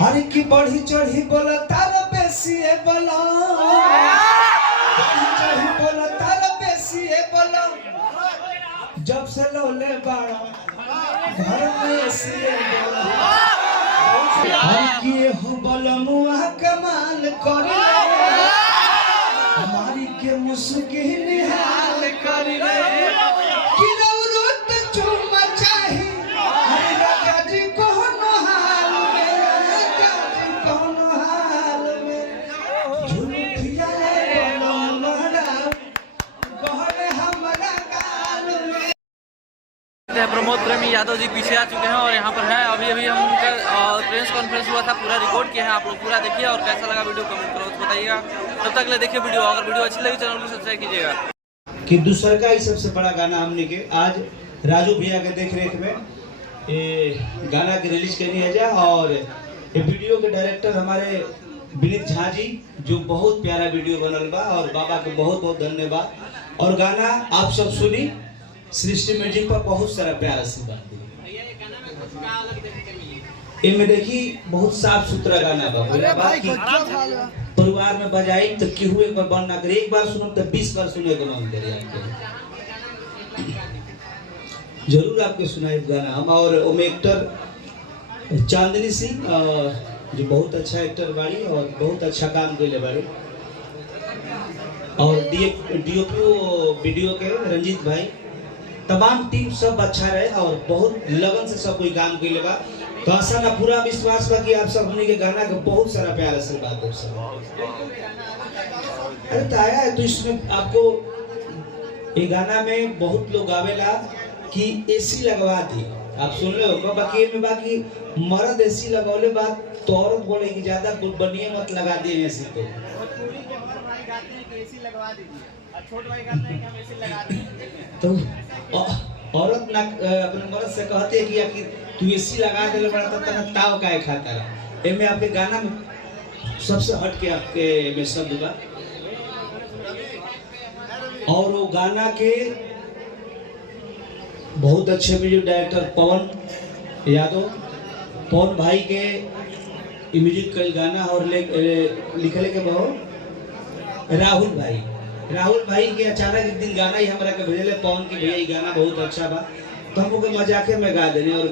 हर की बढ़ी चढ़ी बोला तारा बेसी है बोला, बढ़ी चढ़ी बोला तारा बेसी है बोला, जब से लोले बाड़ा घर में ऐसी है बोला, हर की हो बोला मुआ कमाल करे, हमारी के मुस्की निहाल करे, कि रौरत चुमा चाही हर राजा जी को हाल में, गाजी कौन हाल में झुलुठिया बोलो महरा कहले हमरा गाल में। प्रमोद प्रेमी यादव जी पीछे आ चुके हैं और यहाँ पर है अभी हम उनका प्रेस कॉन्फ्रेंस हुआ था, पूरा रिकॉर्ड किया है। आप लोग पूरा देखिए और कैसा लगा वीडियो कमेंट करो तो बताइएगा। तब तक ले देखिए वीडियो, अगर वीडियो अच्छी लगी चैनल को सब्सक्राइब कीजिएगा। कि दूसर का ही सबसे बड़ा गाना हमने के आज राजू भैया के देख रेख में ये गाना के रिलीज करनी है जा, और ये वीडियो के डायरेक्टर हमारे विनीत झा जी, जो बहुत प्यारा वीडियो बनल बा, और बाबा को बहुत बहुत धन्यवाद। और गाना आप सब सुनी, सृष्टि म्यूजिक पर बहुत सारा प्यार आशीर्वाद दी। में देखी बहुत साफ सुथरा गाना बा, परिवार में बजाई तो केहू एक बार बंद ना करे, एक बार सुनो तो 20 बार सुने को मन करे आपके। जरूर आपके सुनाई गाना हम। और ओमे एक्टर चांदनी सिंह जो बहुत अच्छा एक्टर बाड़ी और बहुत अच्छा काम कैले बाड़ी, और डीओपी वीडियो के रंजीत भाई, तमाम टीम सब अच्छा रहे और बहुत लगन से सब कोई काम कैले बा। तो आशा ना पूरा विश्वास बा कि आप सब हमने के गाना का बहुत सारा प्यार आशीर्वाद दो सब। अरे तो आया है तो इसमें आपको ये गाना में बहुत लोग आवेला कि एसी लगवा दी, आप सुन ले हो बाकी में बाकी मर्द एसी लगौले बात तो औरत बोले कि ज्यादा बनिए मत लगा दिए एसी। तो औरत ना अपने मर्द से कहते हैं कि तू एसी लगा दे बड़ा तना ताव काहे खाता है। एमे आपके गाना में सबसे हट के आपके में शब्द बा, और वो गाना के बहुत अच्छे म्यूजिक डायरेक्टर पवन यादव, पवन भाई के म्यूजिक कल गाना, और लिखले के बहुत राहुल भाई के अचानक एक दिन गाना ही हमरा के भेजले पवन की भैया ये गाना बहुत अच्छा बा, तो हम लोग मजाके में गा देने। और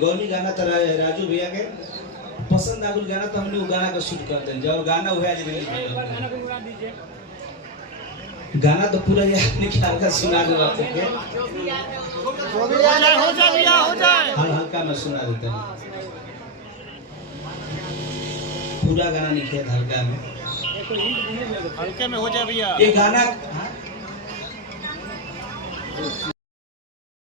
गौनी गाना तो राजू भैया के पसंद आगुल गाना, तो हमने वो गाना का शूट कर देंगे। और गाना हुआ आज गाना तो पूरा याद नहीं ख्याल का सुना दो आपको, हल्का में सुना देते हैं, पूरा गाना नहीं किया, हल्के में हो जाए भैया ये गाना।